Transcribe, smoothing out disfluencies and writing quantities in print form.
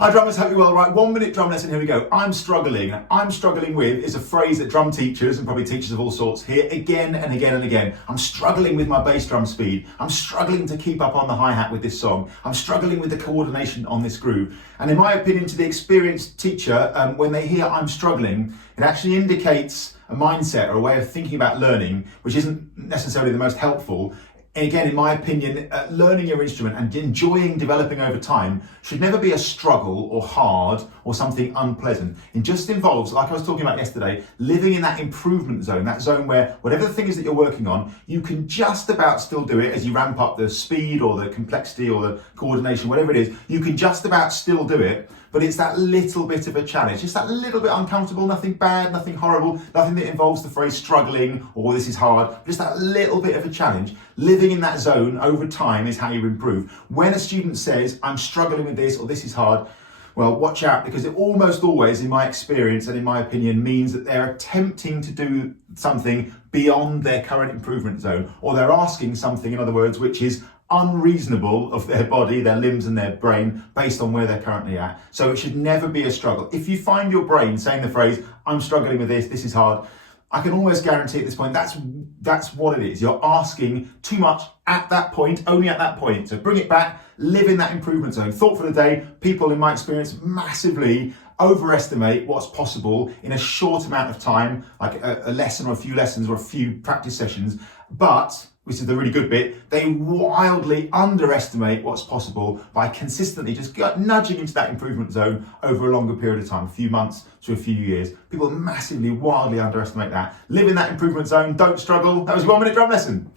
Hi drummers, hope you're well. Right, 1 minute drum lesson, here we go. I'm struggling. I'm struggling with is a phrase that drum teachers and probably teachers of all sorts hear again and again and again. I'm struggling with my bass drum speed. I'm struggling to keep up on the hi-hat with this song. I'm struggling with the coordination on this groove. And in my opinion, to the experienced teacher, when they hear I'm struggling, it actually indicates a mindset or a way of thinking about learning, which isn't necessarily the most helpful. And again, in my opinion, learning your instrument and enjoying developing over time should never be a struggle or hard or something unpleasant. It just involves, like I was talking about yesterday, living in that improvement zone, that zone where whatever the thing is that you're working on, you can just about still do it as you ramp up the speed or the complexity or the coordination, whatever it is, you can just about still do it. But it's that little bit of a challenge, just that little bit uncomfortable, nothing bad, nothing horrible, nothing that involves the phrase struggling or this is hard, just that little bit of a challenge. Living in that zone over time is how you improve. When a student says, I'm struggling with this or this is hard, well, watch out, because it almost always, in my experience and in my opinion, means that they're attempting to do something beyond their current improvement zone, or they're asking something, in other words, which is unreasonable of their body, their limbs and their brain based on where they're currently at. So it should never be a struggle. If you find your brain saying the phrase, I'm struggling with this is hard, I can almost guarantee at this point that's what it is. You're asking too much at that point, only at that point. So bring it back, live in that improvement zone. Thought for the day, people in my experience massively overestimate what's possible in a short amount of time, like a lesson or a few lessons or a few practice sessions, but which is the really good bit, they wildly underestimate what's possible by consistently just nudging into that improvement zone over a longer period of time, a few months to a few years. People massively, wildly underestimate that. Live in that improvement zone, don't struggle. That was your 1 minute drum lesson.